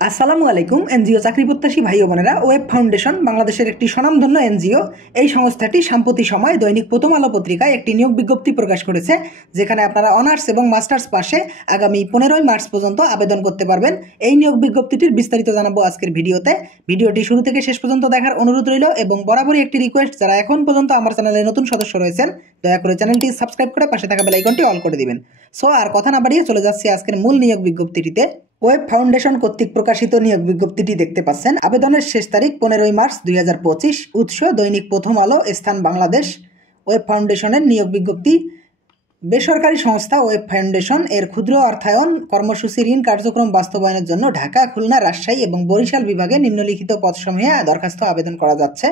আসসালামু আলাইকুম। এনজিও চাকরি প্রত্যাশী ভাই ও বোনেরা, ওয়েব ফাউন্ডেশন বাংলাদেশের একটি স্বনামধন্য এনজিও। এই সংস্থাটি সাম্প্রতিক সময় দৈনিক প্রথম আলো পত্রিকায় একটি নিয়োগ বিজ্ঞপ্তি প্রকাশ করেছে, যেখানে আপনারা অনার্স এবং মাস্টার্স পাশে আগামী 15ই মার্চ পর্যন্ত আবেদন করতে পারবেন। এই নিয়োগ বিজ্ঞপ্তিটির বিস্তারিত জানাবো আজকের ভিডিওতে। ভিডিওটি শুরু থেকে শেষ পর্যন্ত দেখার অনুরোধ রইল এবং বরাবরই একটি রিকোয়েস্ট, যারা এখন পর্যন্ত আমার চ্যানেলে নতুন সদস্য রয়েছেন দয়া করে চ্যানেলটি সাবস্ক্রাইব করে পাশে থাকা বেল আইকনটি অল করে দিবেন। সো আর কথা না বাড়িয়ে চলে যাচ্ছি আজকের মূল নিয়োগ বিজ্ঞপ্তিটিতে। ওয়েব ফাউন্ডেশন কর্তৃক প্রকাশিত নিয়োগ বিজ্ঞপ্তিটি দেখতে পাচ্ছেন। আবেদনের শেষ তারিখ 15ই মার্চ 2025। উৎস দৈনিক প্রথম আলো, স্থান বাংলাদেশ। ওয়েব ফাউন্ডেশনের নিয়োগ বিজ্ঞপ্তি। বেসরকারি সংস্থা ওয়েব ফাউন্ডেশন এর ক্ষুদ্র অর্থায়ন কর্মসূচি ঋণ কার্যক্রম বাস্তবায়নের জন্য ঢাকা, খুলনা, রাজশাহী এবং বরিশাল বিভাগে নিম্নলিখিত পদসমূহে দরখাস্ত আবেদন করা যাচ্ছে।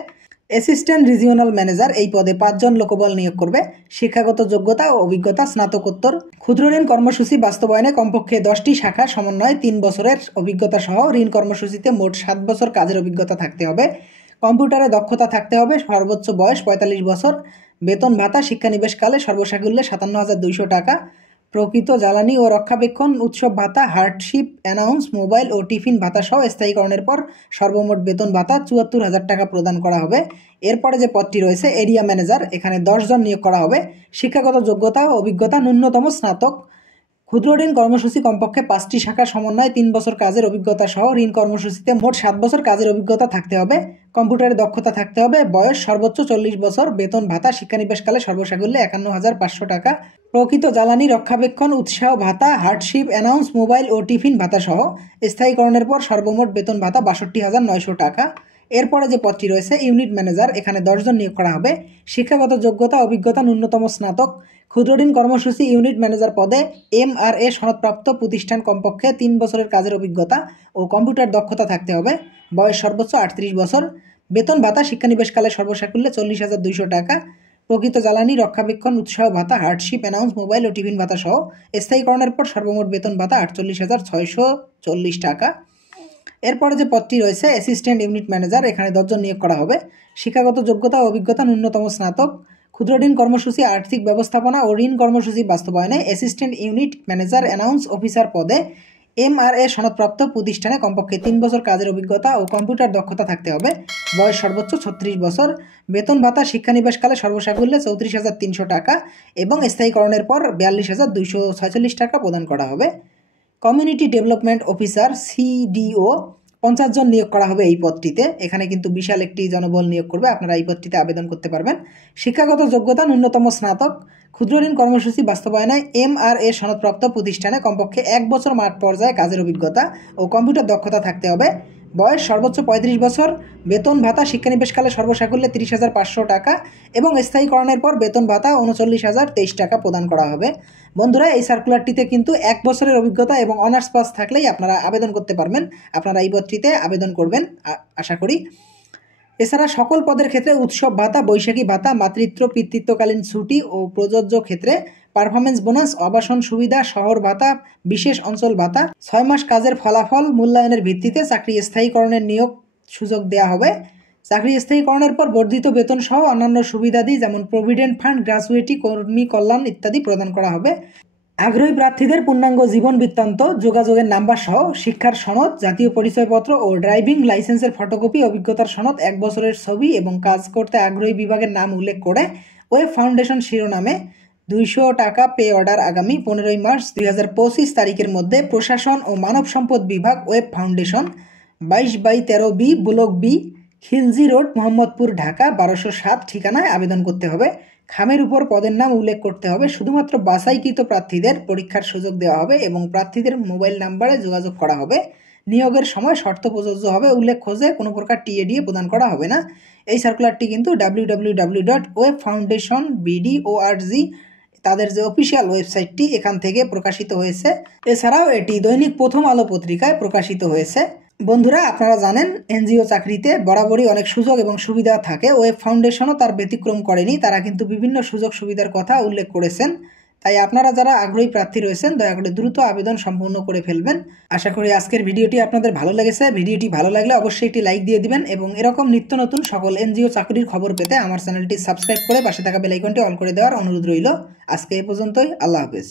অ্যাসিস্ট্যান্ট রিজিওনাল ম্যানেজার এই পদে 5 জন লোকবল নিয়োগ করবে। শিক্ষাগত যোগ্যতা ও অভিজ্ঞতা স্নাতকোত্তর। ক্ষুদ্র ঋণ কর্মসূচি বাস্তবায়নে কমপক্ষে 10টি শাখা সমন্বয়ে 3 বছরের অভিজ্ঞতা সহ ঋণ কর্মসূচিতে মোট 7 বছর কাজের অভিজ্ঞতা থাকতে হবে। কম্পিউটারে দক্ষতা থাকতে হবে। সর্বোচ্চ বয়স 45 বছর। বেতন ভাতা শিক্ষানিবেশকালে সর্বসাকুল্যে 57,200 টাকা। প্রকৃত জ্বালানি ও রক্ষাবেক্ষণ উৎসব ভাতা, হার্ডশিপ অ্যানাউন্স, মোবাইল ও টিফিন ভাতা সহ স্থায়ীকরণের পর সর্বমোট বেতন ভাতা 74,000 টাকা প্রদান করা হবে। এরপরে যে পদটি রয়েছে এরিয়া ম্যানেজার, এখানে 10 জন নিয়োগ করা হবে। শিক্ষাগত যোগ্যতা ও অভিজ্ঞতা ন্যূনতম স্নাতক। ক্ষুদ্র ঋণ কর্মসূচি কমপক্ষে 5টি শাখা সমন্বয়ে 3 বছর কাজের অভিজ্ঞতা সহ ঋণ কর্মসূচিতে মোট 7 বছর কাজের অভিজ্ঞতা থাকতে হবে। কম্পিউটারে দক্ষতা থাকতে হবে। বয়স সর্বোচ্চ 40 বছর। বেতন ভাতা শিক্ষানিবেশকালে সর্বসাকুল্যে 51,500 টাকা। প্রকৃত জ্বালানি রক্ষাবেক্ষণ উৎসাহ ভাতা, হার্ডশিপ অ্যানাউন্স, মোবাইল ও টিফিন ভাতা সহ স্থায়ীকরণের পর সর্বমোট বেতন ভাতা 62,900 টাকা। এরপরে যে পদটি রয়েছে ইউনিট ম্যানেজার, এখানে 10 জন নিয়োগ করা হবে। শিক্ষাগত যোগ্যতা অভিজ্ঞতা ন্যূনতম স্নাতক। ক্ষুদ্র ঋণ কর্মসূচি ইউনিট ম্যানেজার পদে MRA সনদপ্রাপ্ত প্রতিষ্ঠান, কমপক্ষে 3 বছরের কাজের অভিজ্ঞতা ও কম্পিউটার দক্ষতা থাকতে হবে। বয়স সর্বোচ্চ 38 বছর। বেতন ভাতা শিক্ষানিবেশকালে সর্বসাকুল্যে 40,200 টাকা। প্রকৃত জ্বালানি রক্ষাবেক্ষণ উৎসাহ ভাতা, হার্ডশিপ অ্যানাউন্স, মোবাইল ও টিফিন ভাতা সহ স্থায়ীকরণের পর সর্বমোট বেতন ভাতা 48,640 টাকা। এরপরে যে পদটি রয়েছে অ্যাসিস্ট্যান্ট ইউনিট ম্যানেজার, এখানে 10 জন নিয়োগ করা হবে। শিক্ষাগত যোগ্যতা ও অভিজ্ঞতা ন্যূনতম স্নাতক। ক্ষুদ্র ঋণ কর্মসূচি আর্থিক ব্যবস্থাপনা ও ঋণ কর্মসূচি বাস্তবায়নে assistant unit manager announce officer পদে MRA সনদপ্রাপ্ত প্রতিষ্ঠানে কমপক্ষে 3 বছর কাজের অভিজ্ঞতা ও কম্পিউটার দক্ষতা থাকতে হবে। বয়স সর্বোচ্চ 36 বছর। বেতন ভাতা শিক্ষানিবেশকালে সর্বসাকুল্যে 34,300 টাকা এবং স্থায়ীকরণের পর 42,246 টাকা প্রদান করা হবে। কমিউনিটি ডেভেলপমেন্ট অফিসার CDO 50 জন নিয়োগ করা হবে এই পদটিতে। এখানে কিন্তু বিশাল একটি জনবল নিয়োগ করবে, আপনারা এই পদটিতে আবেদন করতে পারবেন। শিক্ষাগত যোগ্যতা ন্যূনতম স্নাতক। ক্ষুদ্র ঋণ কর্মসূচি বাস্তবায়নে MRA সনদপ্রাপ্ত প্রতিষ্ঠানে কমপক্ষে 1 বছর মাঠ পর্যায়ে কাজের অভিজ্ঞতা ও কম্পিউটার দক্ষতা থাকতে হবে। বয়স সর্বোচ্চ 35 বছর। বেতন ভাতা শিক্ষানিবেশকালে সর্বসাকুল্যে 30,500 টাকা এবং স্থায়ীকরণের পর বেতন ভাতা 39,023 টাকা প্রদান করা হবে। বন্ধুরা, এই সার্কুলারটিতে কিন্তু 1 বছরের অভিজ্ঞতা এবং অনার্স পাস থাকলেই আপনারা আবেদন করতে পারবেন। আপনারা এই পদটিতে আবেদন করবেন আশা করি। এছাড়া সকল পদের ক্ষেত্রে উৎসব ভাতা, বৈশাখী ভাতা, মাতৃত্ব পিতৃত্বকালীন ছুটি ও প্রযোজ্য ক্ষেত্রে পারফরমেন্স বোনাস, আবাসন সুবিধা, শহর ভাতা, বিশেষ অঞ্চল ভাতা, 6 মাস কাজের ফলাফল মূল্যায়নের ভিত্তিতে চাকরি স্থায়ীকরণের নিয়োগ সুযোগ দেওয়া হবে। চাকরি স্থায়ীকরণের পর বর্ধিত বেতন সহ অন্যান্য সুবিধাদি যেমন প্রভিডেন্ট ফান্ড, গ্র্যাচুইটি, কর্মী কল্যাণ ইত্যাদি প্রদান করা হবে। আগ্রহী প্রার্থীদের পূর্ণাঙ্গ জীবন বৃত্তান্ত, যোগাযোগের নাম্বার সহ শিক্ষার সনদ, জাতীয় পরিচয়পত্র ও ড্রাইভিং লাইসেন্সের ফটোকপি, অভিজ্ঞতার সনদ, 1 বছরের ছবি এবং কাজ করতে আগ্রহী বিভাগের নাম উল্লেখ করে ওয়েব ফাউন্ডেশন শিরোনামে 200 টাকা পে অর্ডার আগামী 15ই মার্চ 2025 তারিখের মধ্যে প্রশাসন ও মানব সম্পদ বিভাগ, web foundation, 22/13B, block B, Khilji road, Mohammadpur, Dhaka 1207 ঠিকানায় আবেদন করতে হবে। খামের উপর পদের নাম উল্লেখ করতে হবে। শুধুমাত্র বাছাইকৃত প্রার্থীদের পরীক্ষার সুযোগ দেওয়া হবে এবং প্রার্থীদের মোবাইল নাম্বারে যোগাযোগ করা হবে। নিয়োগের সময় শর্ত প্রযোজ্য হবে। উল্লেখ খোঁজে কোনো প্রকার TADA প্রদান করা হবে না। এই সার্কুলারটি কিন্তু www.webfoundationbd.org তাদের যে অফিসিয়াল ওয়েবসাইটটি, এখান থেকে প্রকাশিত হয়েছে। এছাড়াও এটি দৈনিক প্রথম আলো পত্রিকায় প্রকাশিত হয়েছে। বন্ধুরা, আপনারা জানেন এনজিও চাকরিতে বরাবরই অনেক সুযোগ এবং সুবিধা থাকে। ওয়েব ফাউন্ডেশনও তার ব্যতিক্রম করেনি। তারা কিন্তু বিভিন্ন সুযোগ সুবিধার কথা উল্লেখ করেছেন। তাই আপনারা যারা আগ্রহী প্রার্থী রয়েছেন দয়া করে দ্রুত আবেদন সম্পূর্ণ করে ফেলবেন। আশা করি আজকের ভিডিওটি আপনাদের ভালো লেগেছে। ভিডিওটি ভালো লাগলে অবশ্যই একটি লাইক দিয়ে দিবেন এবং এরকম নিত্য নতুন সকল এনজিও চাকরির খবর পেতে আমার চ্যানেলটি সাবস্ক্রাইব করে পাশে থাকা বেল আইকনটি অল করে দেওয়ার অনুরোধ রইল। আজকে এ পর্যন্তই। আল্লাহ হাফেজ।